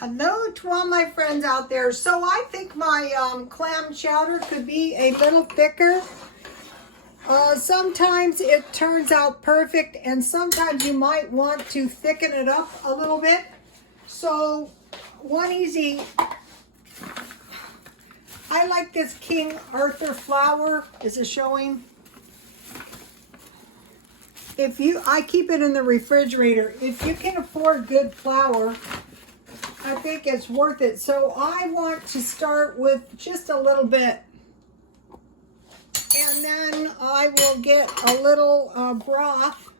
Hello to all my friends out there. So I think my clam chowder could be a little thicker. Sometimes it turns out perfect, and sometimes you might want to thicken it up a little bit. So one easy, I like this King Arthur flour. Is it showing? I keep it in the refrigerator. If you can afford good flour, I think it's worth it. So I want to start with just a little bit. And then I will get a little broth.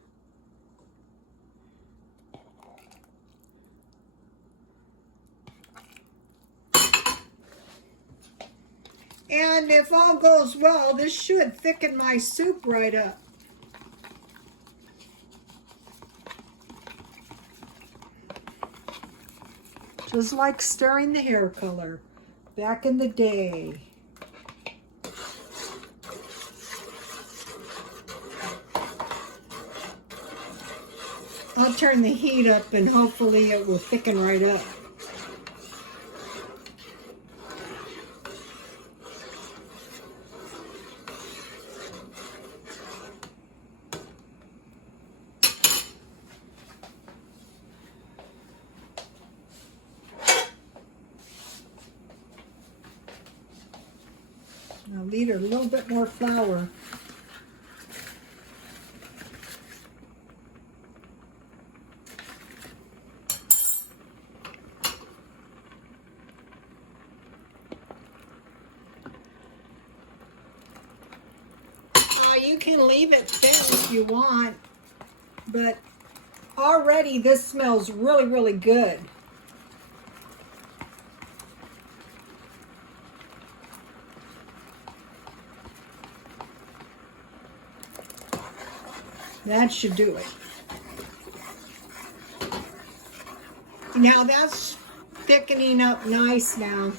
And if all goes well, this should thicken my soup right up. Just like stirring the hair color back in the day. I'll turn the heat up and hopefully it will thicken right up. I'll need a little bit more flour. You can leave it thin if you want, but already this smells really, really good. That should do it. Now that's thickening up nice now.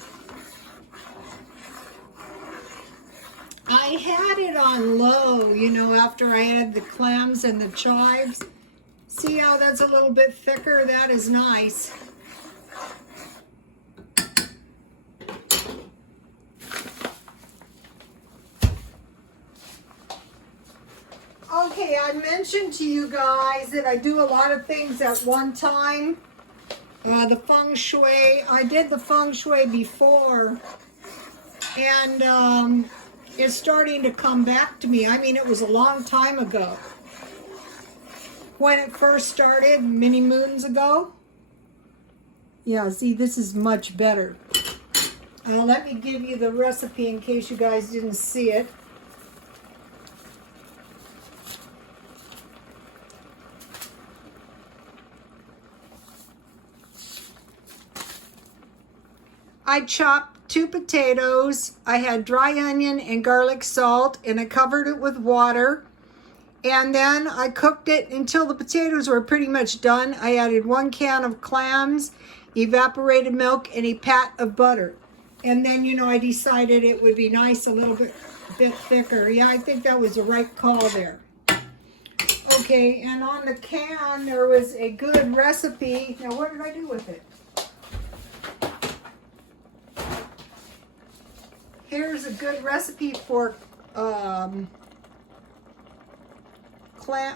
I had it on low, you know, after I added the clams and the chives. See how that's a little bit thicker? That is nice. Okay, I mentioned to you guys that I do a lot of things at one time. The feng shui, I did the feng shui before, and it's starting to come back to me. I mean, it was a long time ago. When it first started, many moons ago. Yeah, see, this is much better. Let me give you the recipe in case you guys didn't see it. I chopped 2 potatoes. I had dry onion and garlic salt, and I covered it with water. And then I cooked it until the potatoes were pretty much done. I added 1 can of clams, evaporated milk, and a pat of butter. And then, you know, I decided it would be nice a little bit thicker. Yeah, I think that was the right call there. Okay, and on the can, there was a good recipe. Now, what did I do with it? Here's a good recipe for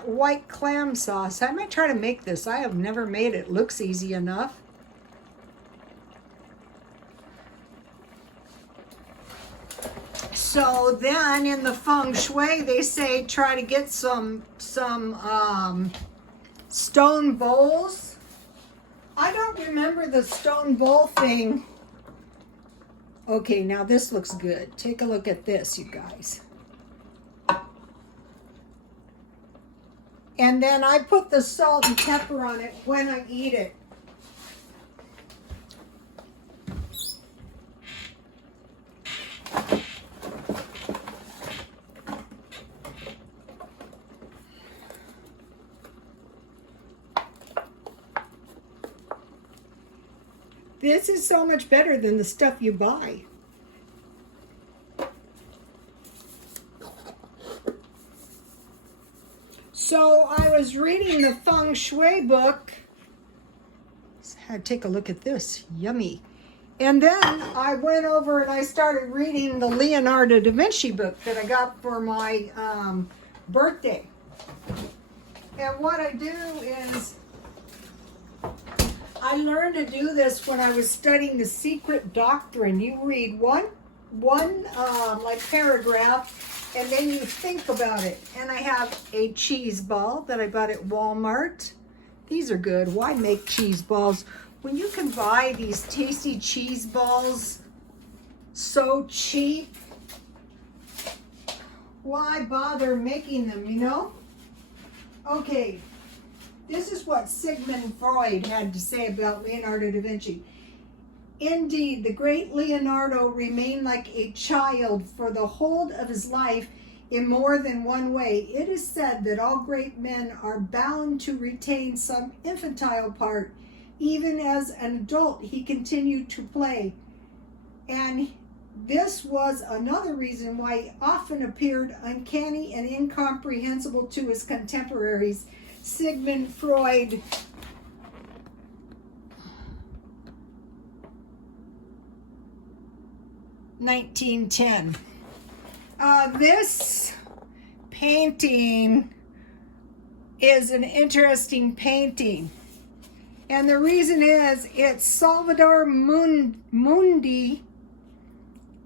white clam sauce. I might try to make this. I have never made it. Looks easy enough. So then in the feng shui, they say try to get some stone bowls. I don't remember the stone bowl thing. Okay, now this looks good. Take a look at this, you guys. And then I put the salt and pepper on it when I eat it. This is so much better than the stuff you buy. So I was reading the feng shui book. had to take a look at this. Yummy. And then I went over and I started reading the Leonardo da Vinci book that I got for my birthday. And what I do is, I learned to do this when I was studying the secret doctrine. You read one like paragraph, and then you think about it. And I have a cheese ball that I bought at Walmart. These are good. Why make cheese balls when you can buy these tasty cheese balls so cheap? Why bother making them, you know? Okay, this is what Sigmund Freud had to say about Leonardo da Vinci. Indeed, the great Leonardo remained like a child for the whole of his life in more than one way. It is said that all great men are bound to retain some infantile part. Even as an adult, he continued to play. And this was another reason why he often appeared uncanny and incomprehensible to his contemporaries. Sigmund Freud. (1910). This painting is an interesting painting. And the reason is it's Salvator Mundi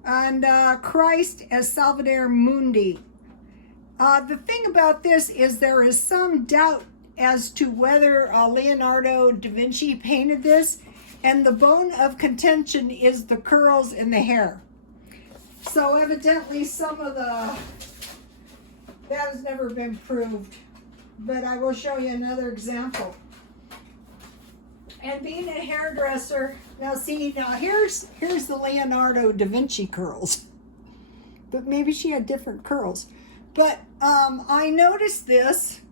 and Christ as Salvator Mundi. The thing about this is there is some doubt as to whether Leonardo da Vinci painted this, and the bone of contention is the curls in the hair. So evidently that has never been proved, but I will show you another example. And being a hairdresser, now here's the Leonardo da Vinci curls, but maybe she had different curls. But I noticed this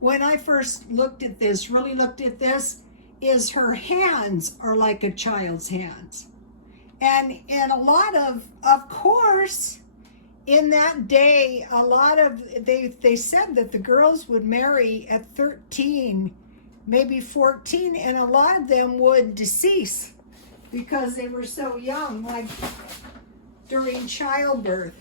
when I first really looked at this, is her hands are like a child's hands. And a lot of course, in that day, they said that the girls would marry at 13, maybe 14, and a lot of them would decease because they were so young, like during childbirth.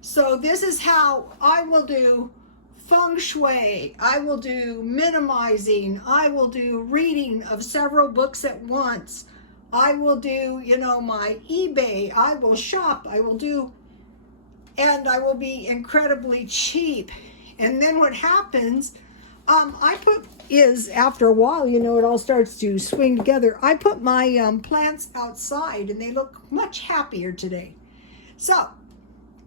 So this is how I will do feng shui, I will do minimizing, I will do reading of several books at once, I will do, my eBay, I will shop, and I will be incredibly cheap. And then what happens, after a while, it all starts to swing together. I put my plants outside and they look much happier today. So,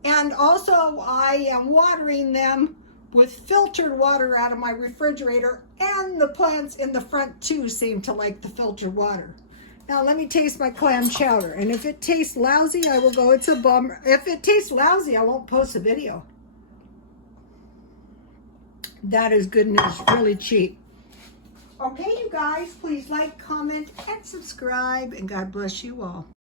and also I am watering them with filtered water out of my refrigerator, and the plants in the front too seem to like the filtered water. Now let me taste my clam chowder, and if it tastes lousy, I will go, it's a bummer. If it tastes lousy, I won't post a video. That is good news, really cheap. Okay, you guys, please like, comment, and subscribe, and God bless you all.